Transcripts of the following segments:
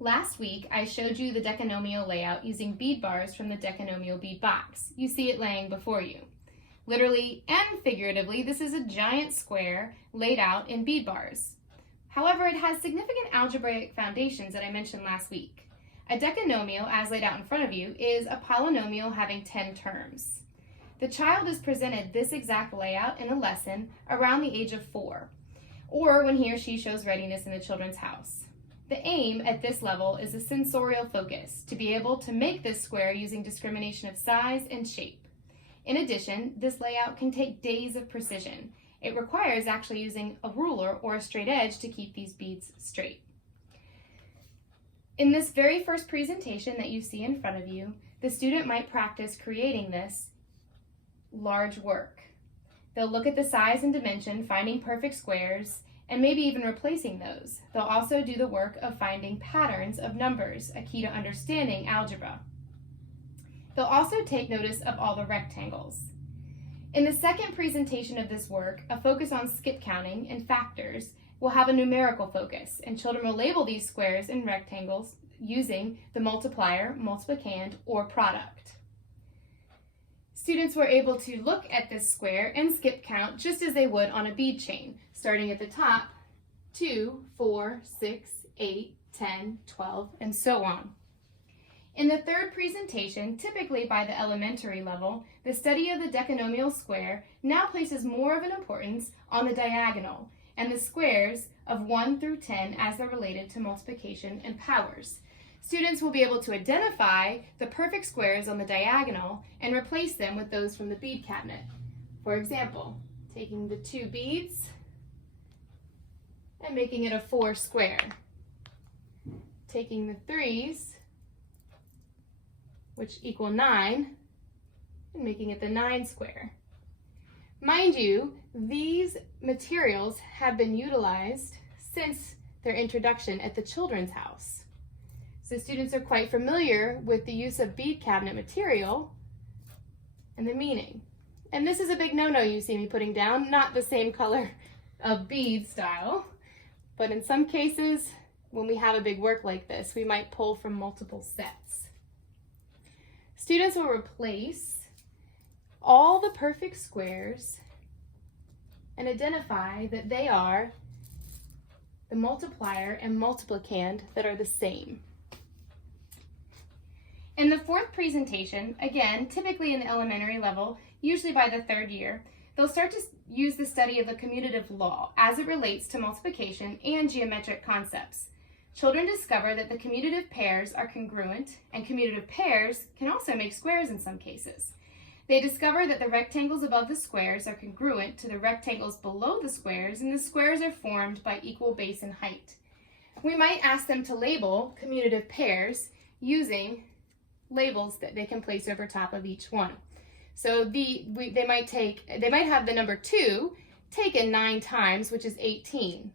Last week, I showed you the decanomial layout using bead bars from the decanomial bead box. You see it laying before you. Literally and figuratively, this is a giant square laid out in bead bars. However, it has significant algebraic foundations that I mentioned last week. A decanomial, as laid out in front of you, is a polynomial having 10 terms. The child is presented this exact layout in a lesson around the age of 4, or when he or she shows readiness in the Children's House. The aim at this level is a sensorial focus, to be able to make this square using discrimination of size and shape. In addition, this layout can take days of precision. It requires actually using a ruler or a straight edge to keep these beads straight. In this very first presentation that you see in front of you, the student might practice creating this large work. They'll look at the size and dimension, finding perfect squares, and maybe even replacing those. They'll also do the work of finding patterns of numbers, a key to understanding algebra. They'll also take notice of all the rectangles. In the second presentation of this work, a focus on skip counting and factors will have a numerical focus, and children will label these squares and rectangles using the multiplier, multiplicand, or product. Students were able to look at this square and skip count just as they would on a bead chain, starting at the top, 2, 4, 6, 8, 10, 12, and so on. In the third presentation, typically by the elementary level, the study of the decanomial square now places more of an importance on the diagonal and the squares of 1 through 10 as they're related to multiplication and powers. Students will be able to identify the perfect squares on the diagonal and replace them with those from the bead cabinet. For example, taking the 2 beads and making it a 4 square. Taking the 3s, which equal 9, and making it the 9 square. Mind you, these materials have been utilized since their introduction at the Children's House. So students are quite familiar with the use of bead cabinet material and the meaning. And this is a big no-no you see me putting down, not the same color of bead style, but in some cases, when we have a big work like this, we might pull from multiple sets. Students will replace all the perfect squares and identify that they are the multiplier and multiplicand that are the same. In the fourth presentation, again, typically in the elementary level, usually by the 3rd year, they'll start to use the study of the commutative law as it relates to multiplication and geometric concepts. Children discover that the commutative pairs are congruent, and commutative pairs can also make squares in some cases. They discover that the rectangles above the squares are congruent to the rectangles below the squares, and the squares are formed by equal base and height. We might ask them to label commutative pairs using labels that they can place over top of each one. So they might have the number 2 taken 9 times, which is 18.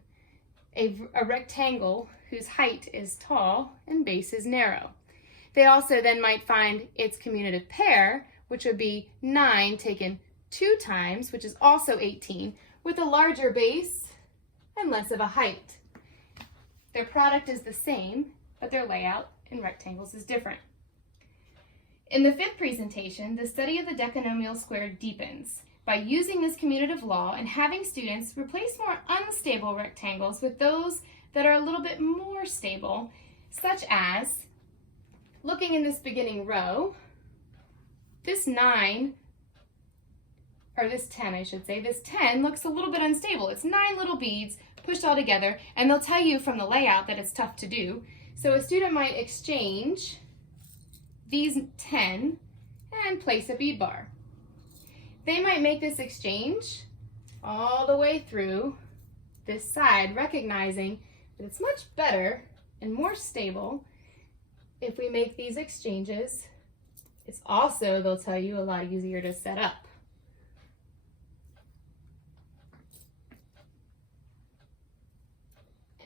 A rectangle whose height is tall and base is narrow. They also then might find its commutative pair, which would be 9 taken 2 times, which is also 18, with a larger base and less of a height. Their product is the same, but their layout in rectangles is different. In the 5th presentation, the study of the decanomial square deepens by using this commutative law and having students replace more unstable rectangles with those that are a little bit more stable, such as, looking in this beginning row, this 9, or this 10 I should say, this 10 looks a little bit unstable. It's 9 little beads pushed all together, and they'll tell you from the layout that it's tough to do. So a student might exchange these 10 and place a bead bar. They might make this exchange all the way through this side, recognizing that it's much better and more stable if we make these exchanges. It's also, they'll tell you, a lot easier to set up.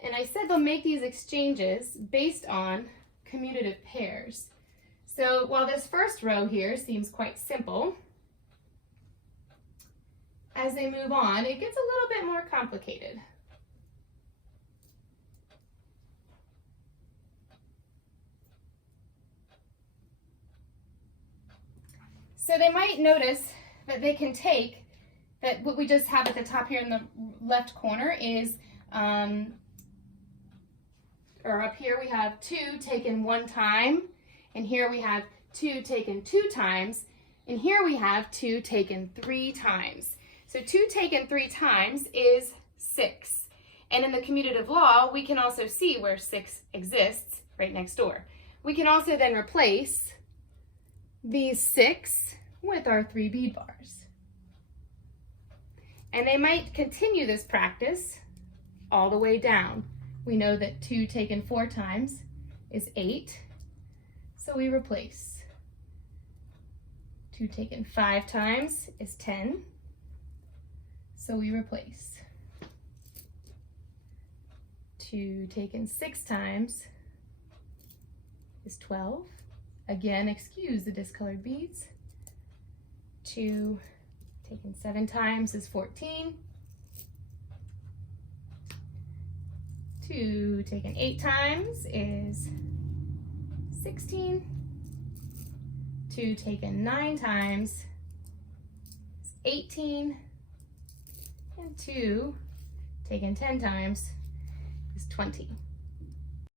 And I said they'll make these exchanges based on commutative pairs. So while this first row here seems quite simple, as they move on, it gets a little bit more complicated. So they might notice that they can take, that what we just have at the top here in the left corner is, or up here we have 2 taken 1 time, and here we have 2 taken 2 times, and here we have 2 taken 3 times. So 2 taken 3 times is 6. And in the commutative law, we can also see where 6 exists right next door. We can also then replace these 6 with our 3 bead bars. And they might continue this practice all the way down. We know that 2 taken 4 times is 8, so we replace. 2 taken 5 times is 10, so we replace. 2 taken 6 times is 12. Again, excuse the discolored beads. 2 taken 7 times is 14. 2 taken 8 times is 16. 2 taken 9 times is 18. And 2 taken 10 times is 20.